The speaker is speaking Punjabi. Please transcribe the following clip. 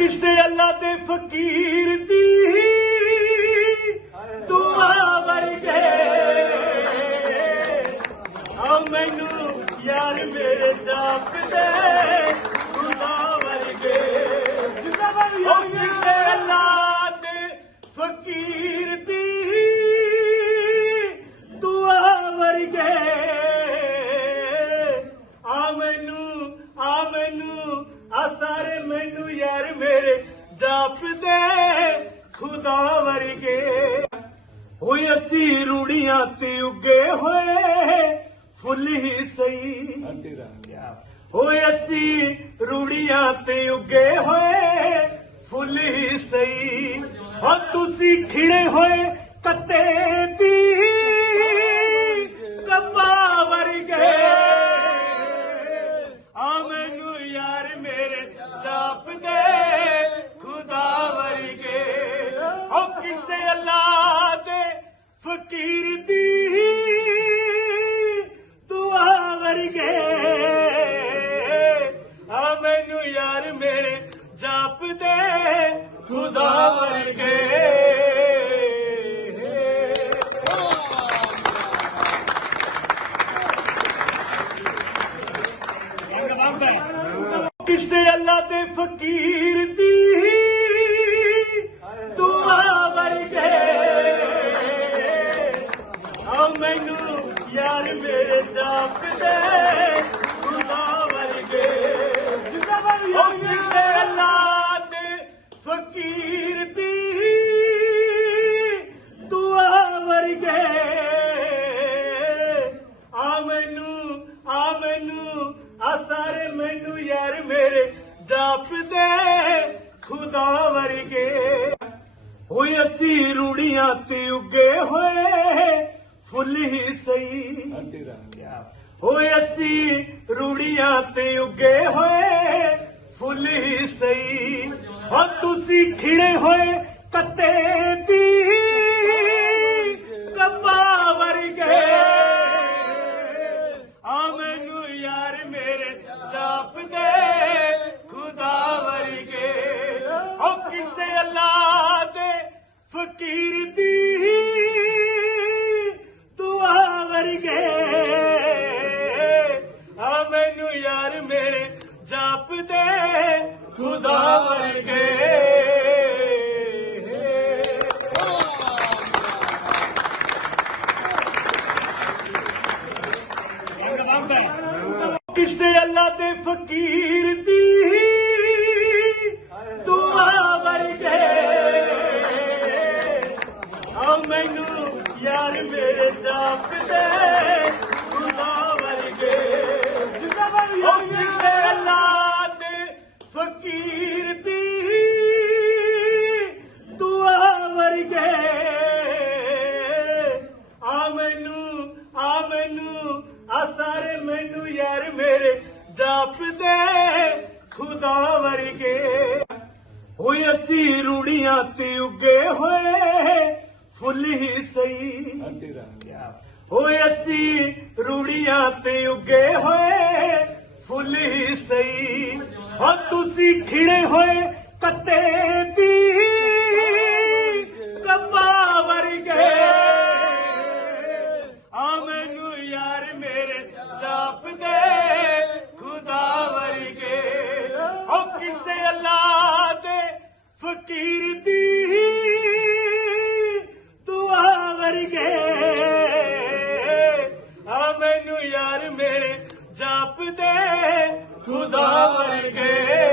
ਕਿਸੇ ਅੱਲਾ ਦੇ ਫਕੀਰ ਦੀ ਦੁਆ ਵਰਗੇ। ਆ ਮੈਨੂੰ ਯਾਰ ਮੇਰੇ ਜਾਪਦੇ। ਜਾਪਦੇ ਖੁਦਾ ਵਰਗੇ। ਹੋਏ ਅਸੀਂ ਰੂੜੀਆਂ ਤੇ ਉੱਗੇ ਹੋਏ ਫੁੱਲ ਹੀ ਸਹੀ। ਹੋਏ ਅਸੀਂ ਰੂੜੀਆਂ ਤੇ ਉੱਗੇ ਹੋਏ ਫੁੱਲ ਹੀ ਸਹੀ। ਹਾਂ ਤੁਸੀਂ ਖਿੜੇ ਹੋਏ ਜਾਪਦੇ ਖੁਦਾ ਵਰਗੇ। ਕਿਸੇ ਜਾਪਦੇ ਖੁਦਾ ਵਰਗੇ ਹੋਏ ਅਸੀਂ ਰੂੜੀਆਂ ਤੇ ਉੱਗੇ ਹੋਏ ਫੁੱਲ ਹੀ ਸਹੀ। ਹੋਏ ਅਸੀਂ ਰੂੜੀਆਂ ਤੇ ਉੱਗੇ ਹੋਏ ਫੁੱਲ ਹੀ ਸਹੀ। ਹਾਂ ਤੁਸੀਂ ਖਿੜੇ ਹੋਏ ਕੱਤੇ ਖੁਦਾ ਵਰਗੇ। ਕਿਸੇ ਅੱਲਾ ਦੇ ਫਕੀਰ ਦੀ ਵਰਗੇ ਆ ਮੈਨੂੰ ਆ ਮੈਨੂੰ ਆ ਸਾਰੇ ਮੈਨੂੰ ਯਾਰ ਮੇਰੇ ਜਾਪਦੇ ਖੁਦਾ ਵਰਗੇ। ਹੋਏ ਅਸੀਂ ਰੂੜੀਆਂ ਤੇ ਉੱਗੇ ਹੋਏ ਫੁੱਲ ਹੀ ਸਹੀ। ਹੋਏ ਅਸੀਂ ਰੂੜੀਆਂ ਤੇ ਉੱਗੇ ਹੋਏ ਫੁੱਲ ਹੀ ਸਹੀ। ਹਾਂ ਤੁਸੀਂ ਖਿੜੇ ਹੋਏ ਕੱਤੇ ਦੀ ਖੁਦਾ ਵਰਗੇ